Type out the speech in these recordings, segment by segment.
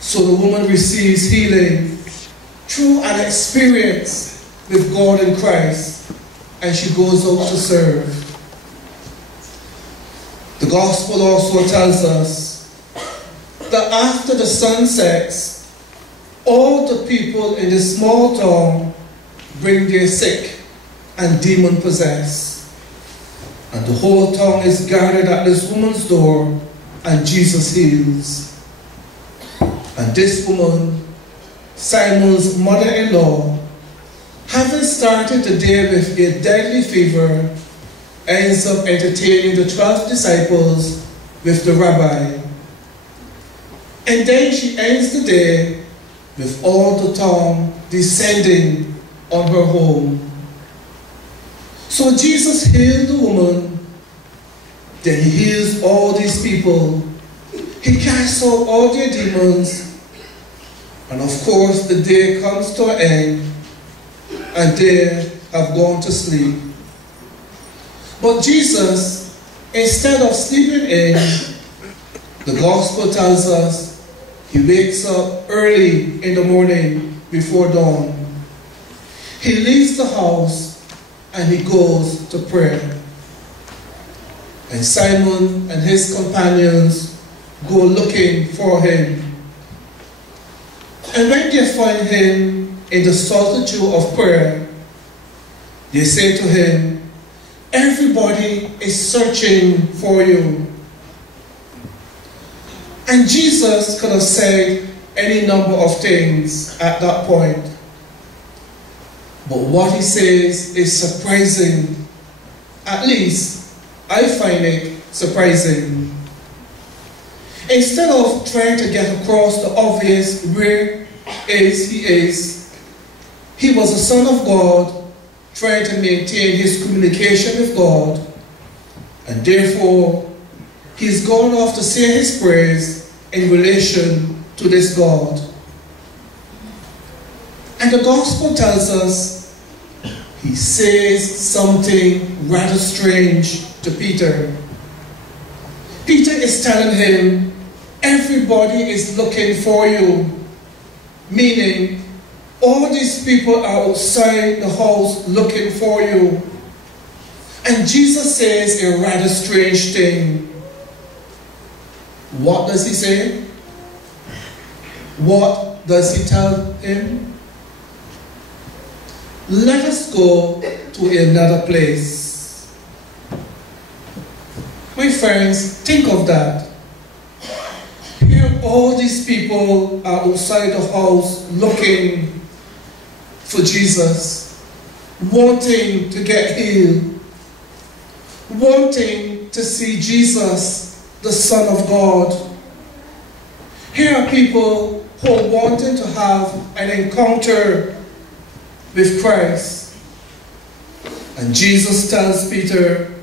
So the woman receives healing through an experience with God in Christ, and she goes out to serve. The gospel also tells us that after the sun sets, all the people in this small town bring their sick and demon-possessed. And the whole town is gathered at this woman's door, and Jesus heals. And this woman, Simon's mother-in-law, having started the day with a deadly fever, ends up entertaining the 12 disciples with the rabbi. And then she ends the day with all the town descending on her home. So Jesus healed the woman, then he heals all these people. He casts out all their demons, and of course the day comes to an end, and they have gone to sleep. But Jesus, instead of sleeping in, the gospel tells us he wakes up early in the morning before dawn. He leaves the house and he goes to prayer. And Simon and his companions go looking for him. And when they find him in the solitude of prayer, they say to him, "Everybody is searching for you." And Jesus could have said any number of things at that point. But what he says is surprising. At least, I find it surprising. Instead of trying to get across the obvious where he is, he was a son of God, trying to maintain his communication with God, and therefore he's gone off to say his prayers in relation to this God. And the gospel tells us he says something rather strange to Peter. Peter is telling him, everybody is looking for you, meaning all these people are outside the house looking for you. And Jesus says a rather strange thing. What does he say? What does he tell him? Let us go to another place. My friends, think of that. Here all these people are outside the house looking for Jesus, wanting to get healed, wanting to see Jesus, the Son of God. Here are people who are wanting to have an encounter with Christ. And Jesus tells Peter,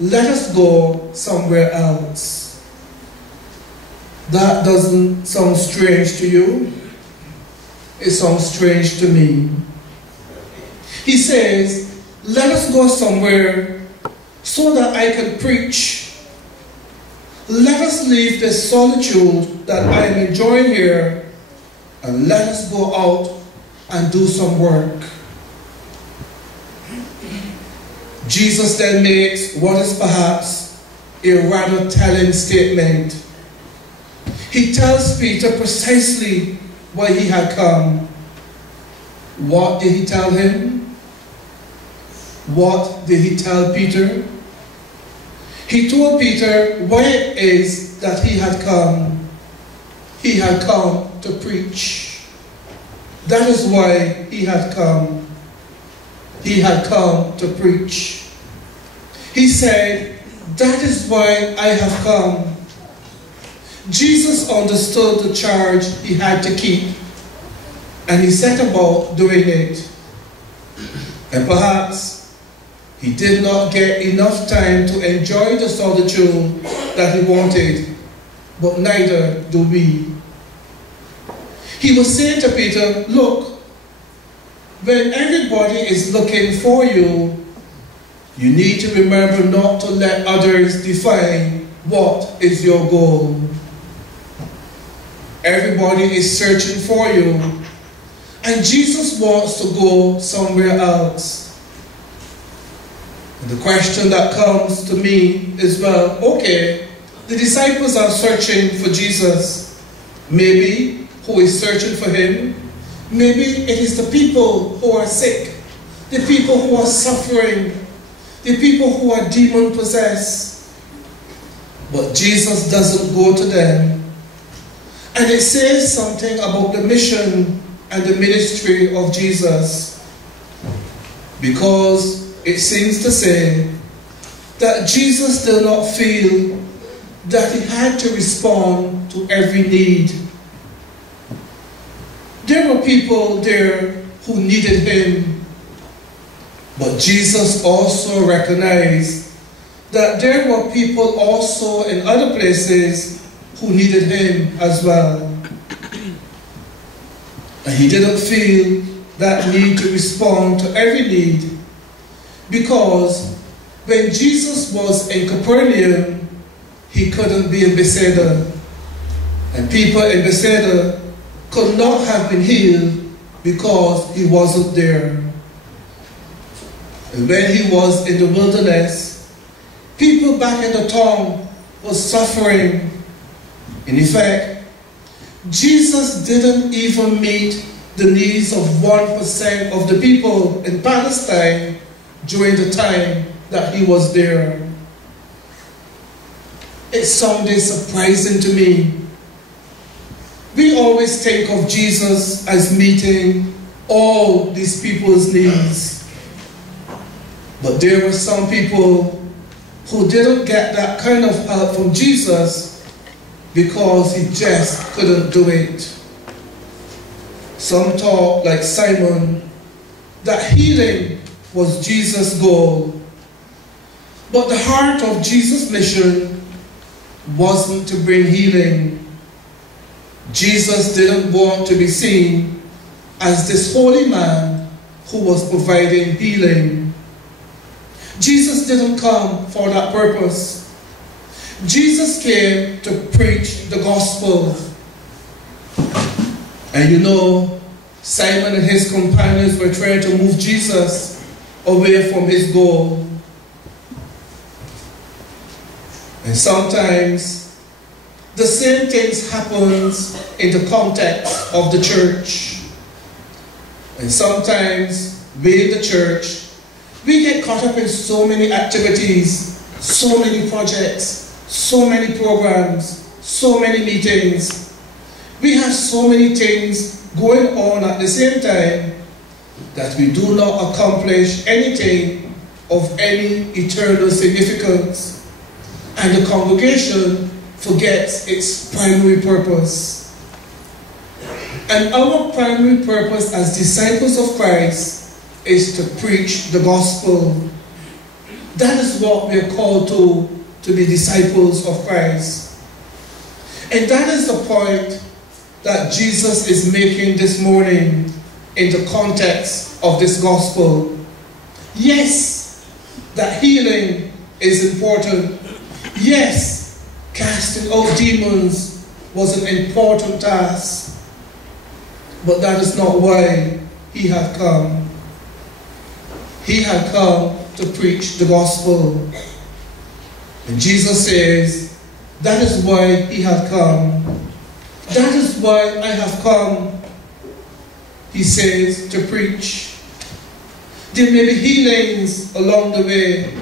let us go somewhere else. That doesn't sound strange to you? It sounds strange to me. He says, let us go somewhere so that I can preach. Let us leave this solitude that I am enjoying here, and let us go out and do some work. Jesus then makes what is perhaps a rather telling statement. He tells Peter precisely why he had come. What did he tell him? What did he tell Peter? He told Peter why it is that he had come. He had come to preach. That is why he had come. He had come to preach. He said, that is why I have come. Jesus understood the charge he had to keep, and he set about doing it. And perhaps he did not get enough time to enjoy the solitude that he wanted, but neither do we. He was saying to Peter, look, when everybody is looking for you, you need to remember not to let others define what is your goal. Everybody is searching for you. And Jesus wants to go somewhere else. And the question that comes to me is, well, okay, the disciples are searching for Jesus. Maybe who is searching for him? Maybe it is the people who are sick, the people who are suffering, the people who are demon-possessed. But Jesus doesn't go to them. And it says something about the mission and the ministry of Jesus. Because it seems to say that Jesus did not feel that he had to respond to every need. There were people there who needed him. But Jesus also recognized that there were people also in other places who needed him as well. And he didn't feel that need to respond to every need, because when Jesus was in Capernaum, he couldn't be in Bethsaida. And people in Bethsaida could not have been healed because he wasn't there. And when he was in the wilderness, people back in the town were suffering. In effect, Jesus didn't even meet the needs of 1% of the people in Palestine during the time that he was there. It sounded surprising to me. We always think of Jesus as meeting all these people's needs. But there were some people who didn't get that kind of help from Jesus because he just couldn't do it. Some thought, like Simon, that healing was Jesus' goal. But the heart of Jesus' mission wasn't to bring healing. Jesus didn't want to be seen as this holy man who was providing healing. Jesus didn't come for that purpose. Jesus came to preach the gospel. And you know, Simon and his companions were trying to move Jesus away from his goal. And sometimes the same things happens in the context of the church. And sometimes we in the church, we get caught up in so many activities, so many projects, so many programs, so many meetings. We have so many things going on at the same time that we do not accomplish anything of any eternal significance. And the congregation forgets its primary purpose. And our primary purpose as disciples of Christ is to preach the gospel. That is what we are called to be disciples of Christ. And that is the point that Jesus is making this morning in the context of this gospel. Yes, that healing is important. Yes, casting out demons was an important task. But that is not why he had come. He had come to preach the gospel. And Jesus says, that is why he had come. That is why I have come, he says, to preach. There may be healings along the way.